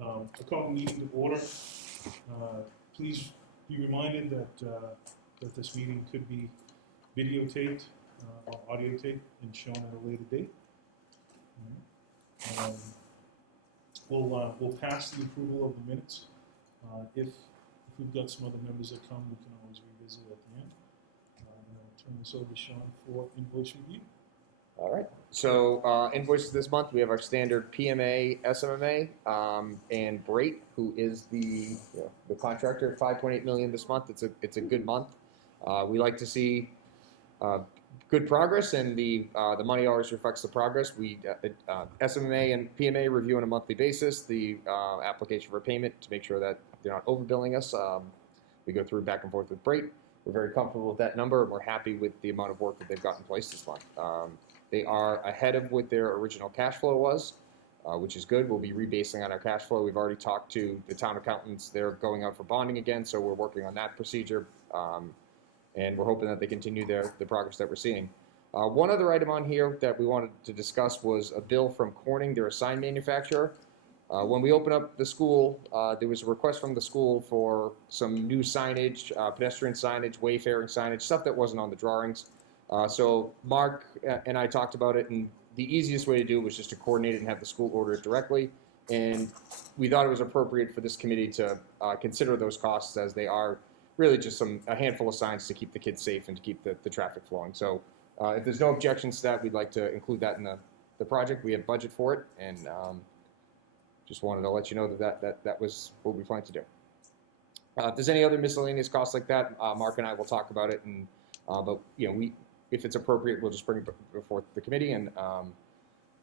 I call the meeting to order. Please be reminded that this meeting could be videotaped or audio taped and shown at a later date. We'll pass the approval of the minutes. If we've got some other members that come, we can always revisit at the end. I'll turn this over to Sean for invoice review. All right. So invoices this month, we have our standard PMA, SMA, and Brait, who is the contractor, $5.8 million this month. It's a good month. We like to see good progress, and the money always reflects the progress. We SMA and PMA review on a monthly basis the application for payment to make sure that they're not overbilling us. We go through back and forth with Brait. We're very comfortable with that number, and we're happy with the amount of work that they've got in place this month. They are ahead of what their original cash flow was, which is good. We'll be rebasing on our cash flow. We've already talked to the town accountants. They're going out for bonding again, so we're working on that procedure, and we're hoping that they continue the progress that we're seeing. One other item on here that we wanted to discuss was a bill from Corning, their sign manufacturer. When we opened up the school, there was a request from the school for some new signage, pedestrian signage, wayfaring signage, stuff that wasn't on the drawings. So Mark and I talked about it, and the easiest way to do it was just to coordinate it and have the school order it directly. And we thought it was appropriate for this committee to consider those costs, as they are really just a handful of signs to keep the kids safe and to keep the traffic flowing. So if there's no objections to that, we'd like to include that in the project. We have budget for it, and just wanted to let you know that was what we plan to do. If there's any other miscellaneous costs like that, Mark and I will talk about it, and but if it's appropriate, we'll just bring it before the committee, and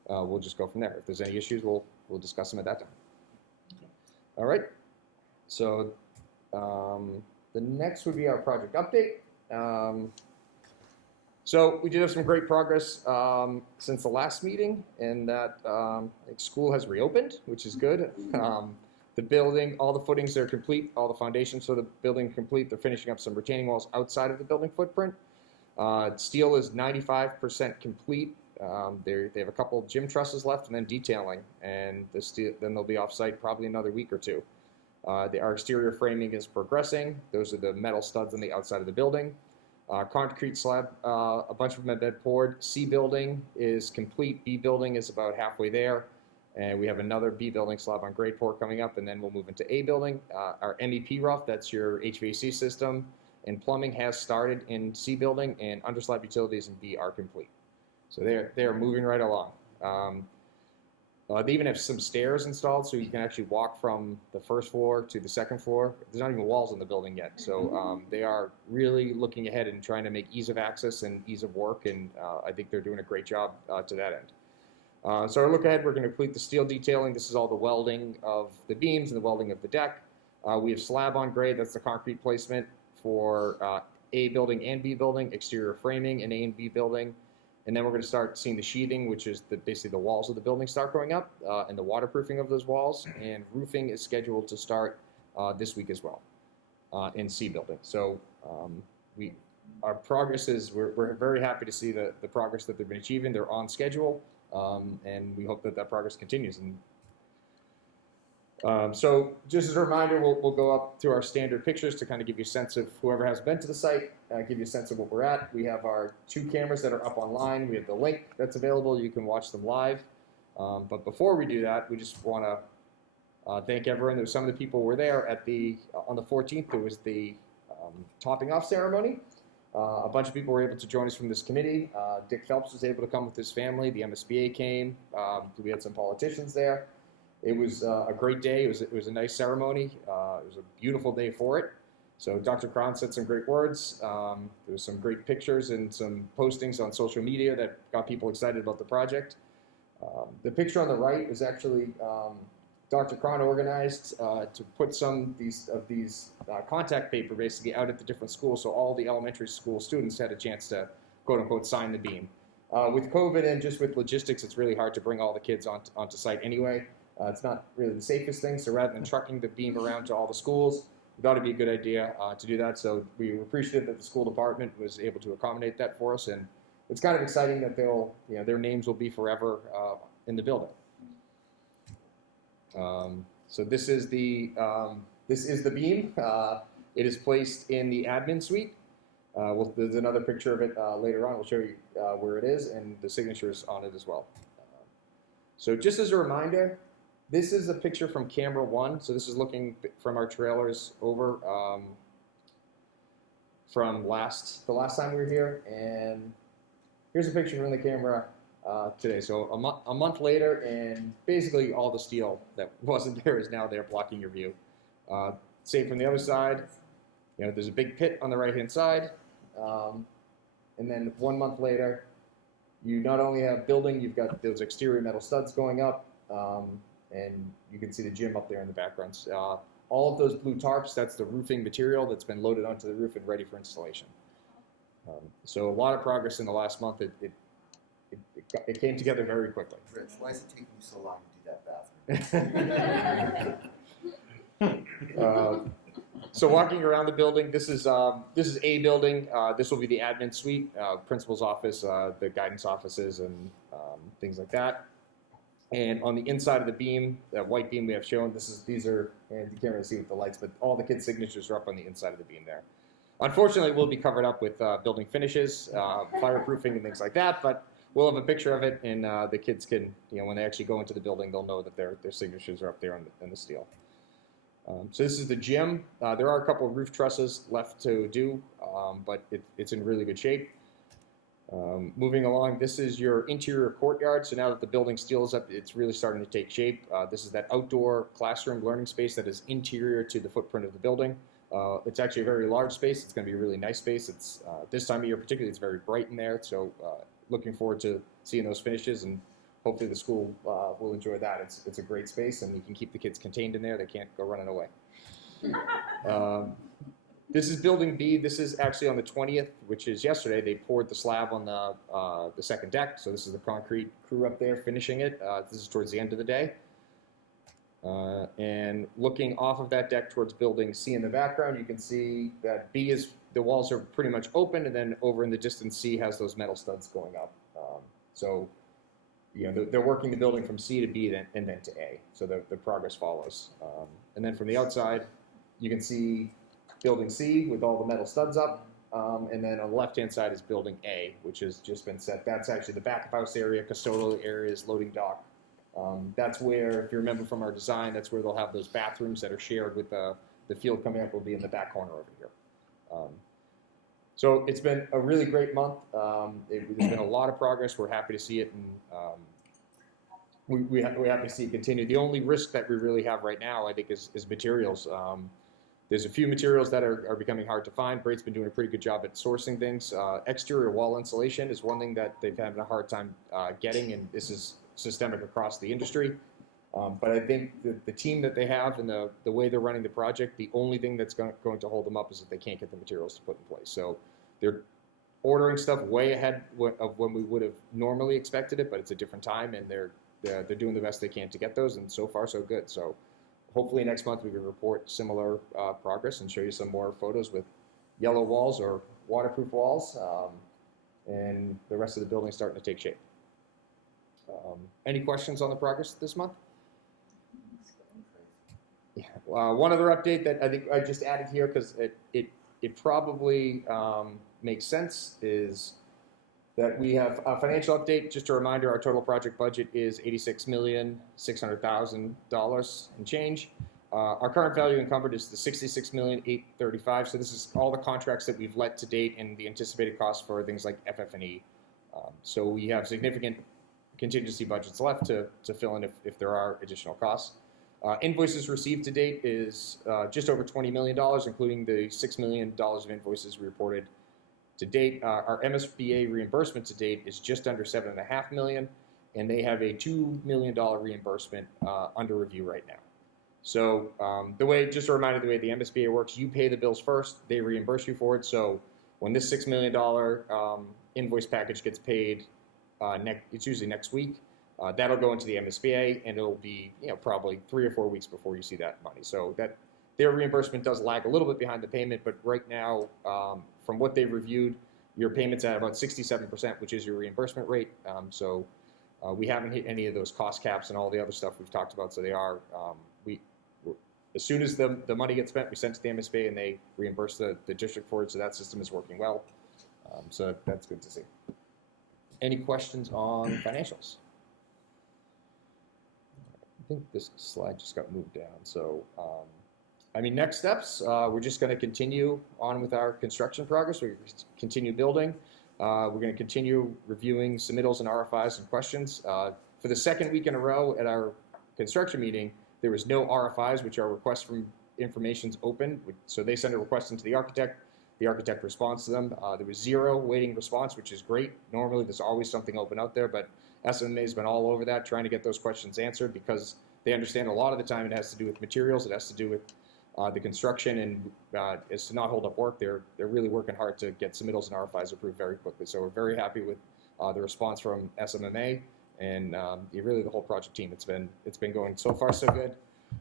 we'll just go from there. If there's any issues, we'll discuss them at that time. Okay. All right. So the next would be our project update. So we did have some great progress since the last meeting, and that school has reopened, which is good. The building, all the footings are complete, all the foundations for the building are complete. They're finishing up some retaining walls outside of the building footprint. Steel is 95% complete. They have a couple of gym trusses left, and then detailing, and then they'll be off-site probably another week or two. Our exterior framing is progressing. Those are the metal studs on the outside of the building. Concrete slab, a bunch of them have been poured. C building is complete. B building is about halfway there. And we have another B building slab on grade pour coming up, and then we'll move into A building. Our MEP rough, that's your HVAC system, and plumbing has started in C building, and underslab utilities in B are complete. So they are moving right along. They even have some stairs installed, so you can actually walk from the first floor to the second floor. There's not even walls in the building yet, so they are really looking ahead and trying to make ease of access and ease of work, and I think they're doing a great job to that end. So our look ahead, we're going to complete the steel detailing. This is all the welding of the beams and the welding of the deck. We have slab on grade, that's the concrete placement for A building and B building, exterior framing in A and B building. And then we're going to start seeing the sheathing, which is basically the walls of the building start going up, and the waterproofing of those walls. And roofing is scheduled to start this week as well in C building. So our progress is, we're very happy to see the progress that they've been achieving. They're on schedule, and we hope that progress continues. And so just as a reminder, we'll go up to our standard pictures to kind of give you a sense of whoever has been to the site, give you a sense of what we're at. We have our 2 cameras that are up online. We have the link that's available. You can watch them live. But before we do that, we just want to thank everyone. There's some of the people who were there at on the 14th. There was the topping off ceremony. A bunch of people were able to join us from this committee. Dick Phelps was able to come with his family. The MSBA came. We had some politicians there. It was a great day. It was a nice ceremony. It was a beautiful day for it. So Dr. Cron said some great words. There was some great pictures and some postings on social media that got people excited about the project. The picture on the right was actually Dr. Cron organized to put some of these contact paper basically out at the different schools, so all the elementary school students had a chance to quote unquote sign the beam. With COVID and just with logistics, it's really hard to bring all the kids onto site anyway. It's not really the safest thing, so rather than trucking the beam around to all the schools, we thought it'd be a good idea to do that. So we were appreciative that the school department was able to accommodate that for us, and it's kind of exciting that their names will be forever in the building. So this is the beam. It is placed in the admin suite. There's another picture of it later on. We'll show you where it is and the signatures on it as well. So just as a reminder, this is a picture from camera 1. So this is looking from our trailers over from the last time we were here. And here's a picture from the camera today. So a month later, and basically all the steel that wasn't there is now there blocking your view. Same from the other side. There's a big pit on the right-hand side. And then 1 month later, you not only have building, you've got those exterior metal studs going up, and you can see the gym up there in the background. All of those blue tarps, that's the roofing material that's been loaded onto the roof and ready for installation. So a lot of progress in the last month. It came together very quickly. Rich, why is it taking you so long to do that bathroom? So walking around the building, this is a building. This will be the admin suite, principal's office, the guidance offices, and things like that. And on the inside of the beam, that white beam we have shown, these are, and you can't really see with the lights, but all the kids' signatures are up on the inside of the beam there. Unfortunately, it will be covered up with building finishes, fireproofing, and things like that. But we'll have a picture of it, and the kids can, when they actually go into the building, they'll know that their signatures are up there in the steel. So this is the gym. There are a couple of roof trusses left to do, but it's in really good shape. Moving along, this is your interior courtyard. So now that the building steel is up, it's really starting to take shape. This is that outdoor classroom learning space that is interior to the footprint of the building. It's actually a very large space. It's going to be a really nice space. It's this time of year particularly, it's very bright in there. So looking forward to seeing those finishes, and hopefully the school will enjoy that. It's a great space, and you can keep the kids contained in there. They can't go running away. This is building B. This is actually on the 20th, which is yesterday. They poured the slab on the second deck. So this is the concrete crew up there finishing it. This is towards the end of the day. And looking off of that deck towards building C in the background, you can see that B is, the walls are pretty much open, and then over in the distance, C has those metal studs going up. They're working the building from C to B and then to A. So the progress follows. And then from the outside, you can see building C with all the metal studs up. And then on the left-hand side is building A, which has just been set. That's actually the back of house area, custodial areas, loading dock. That's where, if you remember from our design, that's where they'll have those bathrooms that are shared with the field coming up will be in the back corner over here. So it's been a really great month. There's been a lot of progress. We're happy to see it, and we're happy to see it continue. The only risk that we really have right now, I think, is materials. There's a few materials that are becoming hard to find. Braid's been doing a pretty good job at sourcing things. Exterior wall insulation is one thing that they've had a hard time getting, and this is systemic across the industry. But I think the team that they have and the way they're running the project, the only thing that's going to hold them up is if they can't get the materials to put in place. So they're ordering stuff way ahead of when we would have normally expected it, but it's a different time, and they're doing the best they can to get those, and so far so good. So hopefully next month we can report similar progress and show you some more photos with yellow walls or waterproof walls, and the rest of the building starting to take shape. Any questions on the progress this month? Yeah. One other update that I think I just added here because it probably makes sense is that we have a financial update. Just a reminder, our total project budget is $86,600,000 and change. Our current value encumbered is the $66,835,000. So this is all the contracts that we've let to date and the anticipated costs for things like FF&E. So we have significant contingency budgets left to fill in if there are additional costs. Invoices received to date is just over $20 million, including the $6 million of invoices we reported to date. Our MSBA reimbursement to date is just under $7.5 million, and they have a $2 million reimbursement under review right now. So just a reminder, the way the MSBA works, you pay the bills first, they reimburse you for it. So when this $6 million invoice package gets paid, it's usually next week. That'll go into the MSBA, and it'll be probably 3 or 4 weeks before you see that money. So that their reimbursement does lag a little bit behind the payment, but right now, from what they've reviewed, your payment's at about 67%, which is your reimbursement rate. So we haven't hit any of those cost caps and all the other stuff we've talked about. So they are as soon as the money gets spent, we send it to the MSBA and they reimburse the district for it. So that system is working well. So that's good to see. Any questions on financials? I think this slide just got moved down. So, next steps, we're just going to continue on with our construction progress. We're going to continue building. We're going to continue reviewing submittals and RFIs and questions. For the second week in a row at our construction meeting, there was no RFIs, which are requests from information's open. So they send a request into the architect responds to them. There was 0 waiting response, which is great. Normally there's always something open out there, but SMA's been all over that, trying to get those questions answered because they understand a lot of the time it has to do with materials, it has to do with the construction, and is to not hold up work. They're really working hard to get submittals and RFIs approved very quickly. So we're very happy with the response from SMMA and really the whole project team. It's been going so far so good.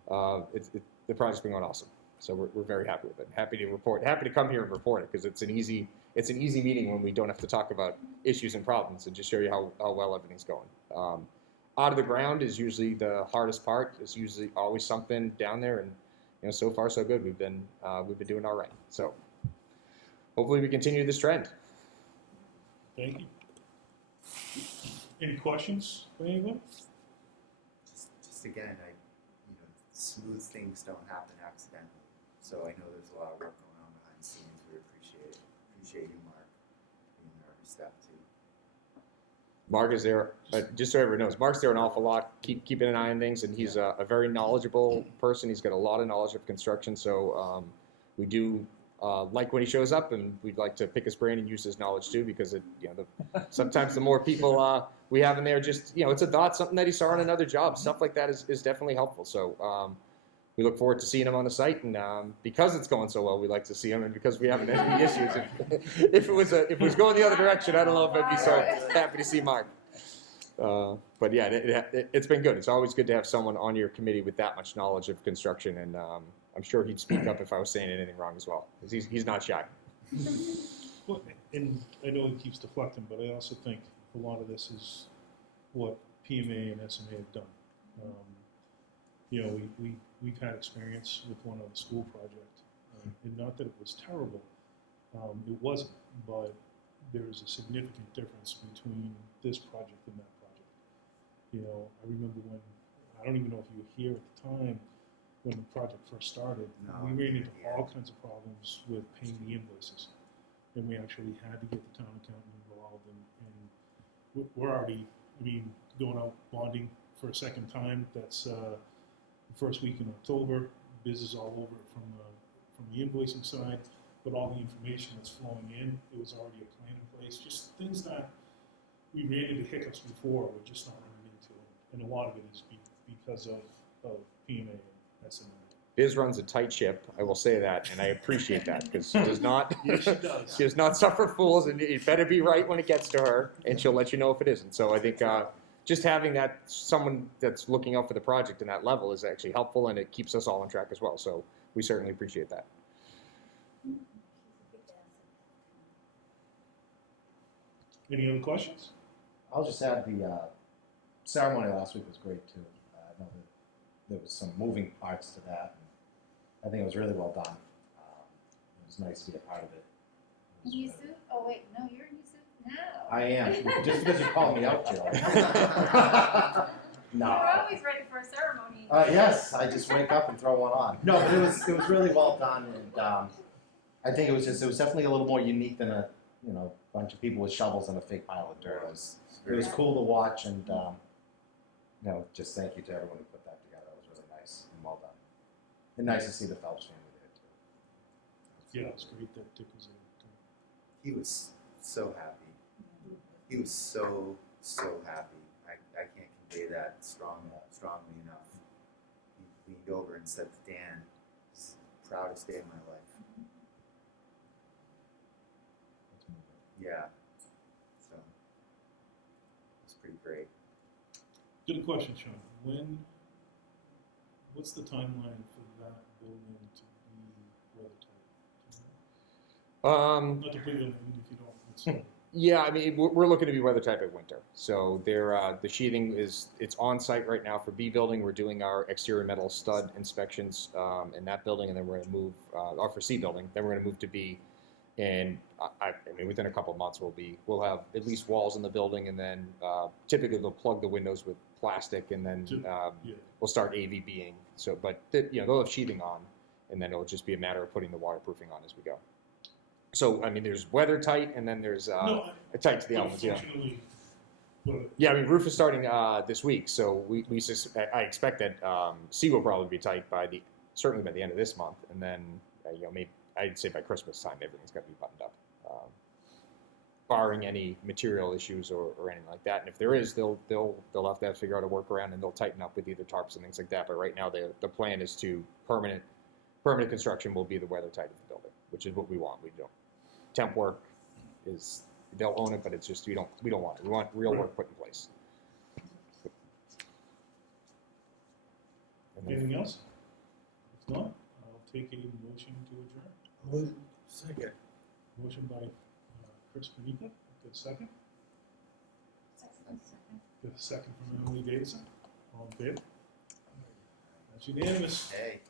The project's been going awesome. So we're very happy with it. Happy to come here and report it because it's an easy meeting when we don't have to talk about issues and problems and just show you how well everything's going. Out of the ground is usually the hardest part. There's usually always something down there, and so far so good. We've been doing all right. So hopefully we continue this trend. Thank you. Any questions for anyone? Just again, smooth things don't happen accidentally. So I know there's a lot of work going on behind the scenes. We appreciate it. Appreciate you, Mark, being there every step too. Mark is there, just so everyone knows, Mark's there an awful lot, keeping an eye on things, and he's a very knowledgeable person. He's got a lot of knowledge of construction, so we do like when he shows up, and we'd like to pick his brain and use his knowledge too, because sometimes the more people we have in there, just it's a thought, something that he saw on another job, stuff like that is definitely helpful. So we look forward to seeing him on the site, and because it's going so well, we like to see him, and because we haven't had any issues. If it was going the other direction, I don't know if I'd be so happy to see Mark. But yeah, it's been good. It's always good to have someone on your committee with that much knowledge of construction, and I'm sure he'd speak up if I was saying anything wrong as well, because he's not shy. Well, and I know he keeps deflecting, but I also think a lot of this is what PMA and SMA have done. We've had experience with one other school project, and not that it was terrible, it wasn't, but there is a significant difference between this project and that project. I remember when, I don't even know if you were here at the time, when the project first started, we ran into all kinds of problems with paying the invoices. And we actually had to get the town accountant involved, and we're already, going out bonding for a second time. That's the first week in October. Biz is all over it from the invoicing side, but all the information that's flowing in, it was already a plan in place. Just things that we ran into hiccups before, we're just not running into, and a lot of it is because of PMA and SMA. Biz runs a tight ship, I will say that, and I appreciate that, because she does not Yes, she does. she does not suffer fools, and it better be right when it gets to her, and she'll let you know if it isn't. So I think just having that someone that's looking out for the project in that level is actually helpful, and it keeps us all on track as well. So we certainly appreciate that. Any other questions? I'll just add the ceremony last week was great too. I know that there was some moving parts to that. And I think it was really well done. It was nice to be a part of it. New suit? Oh wait, no, you're in new suit now. I am, just because you called me out, Jill. No. You're always ready for a ceremony. Yes, I just wake up and throw one on. No, but it was really well done, and I think it was definitely a little more unique than a bunch of people with shovels and a fake pile of dirt. It was cool to watch, and just thank you to everyone who put that together. It was really nice and well done, and nice to see the Phelps family there too. Yeah, it's great that Dick was there. He was so happy. He was so happy. I can't convey that strongly enough. He leaned over and said to Dan, "It's the proudest day of my life." Yeah. So it's pretty great. Good question, Sean. What's the timeline for that building to be weather tight? Not to put you on if you don't. Yeah, I mean, we're looking to be weather type at winter. So the sheathing it's on site right now for B building. We're doing our exterior metal stud inspections in that building, and then we're going to move, or for C building, then we're going to move to B. And I mean, within a couple of months, we'll have at least walls in the building, and then typically they'll plug the windows with plastic, and then Yeah. we'll start AVBing. So, but they'll have sheathing on, and then it'll just be a matter of putting the waterproofing on as we go. So, I mean, there's weather tight, and then there's No, a tight to the elements. Yeah. unfortunately, but Yeah, I mean, roof is starting this week, so I expect that C will probably be tight certainly by the end of this month, and then maybe I'd say by Christmas time everything's got to be buttoned up, barring any material issues or anything like that. And if there is, they'll have to figure out a workaround, and they'll tighten up with either tarps and things like that. But right now, the plan is to permanent construction will be the weather tight of the building, which is what we want. We don't temp work is. They'll own it, but it's just we don't want it. We want real work put in place. And then- anything else? If not, I'll take a motion to adjourn. Second. Motion by Chris Panika, good second. Second. Good second from Emily Davidson. All in favor? That's unanimous. Hey.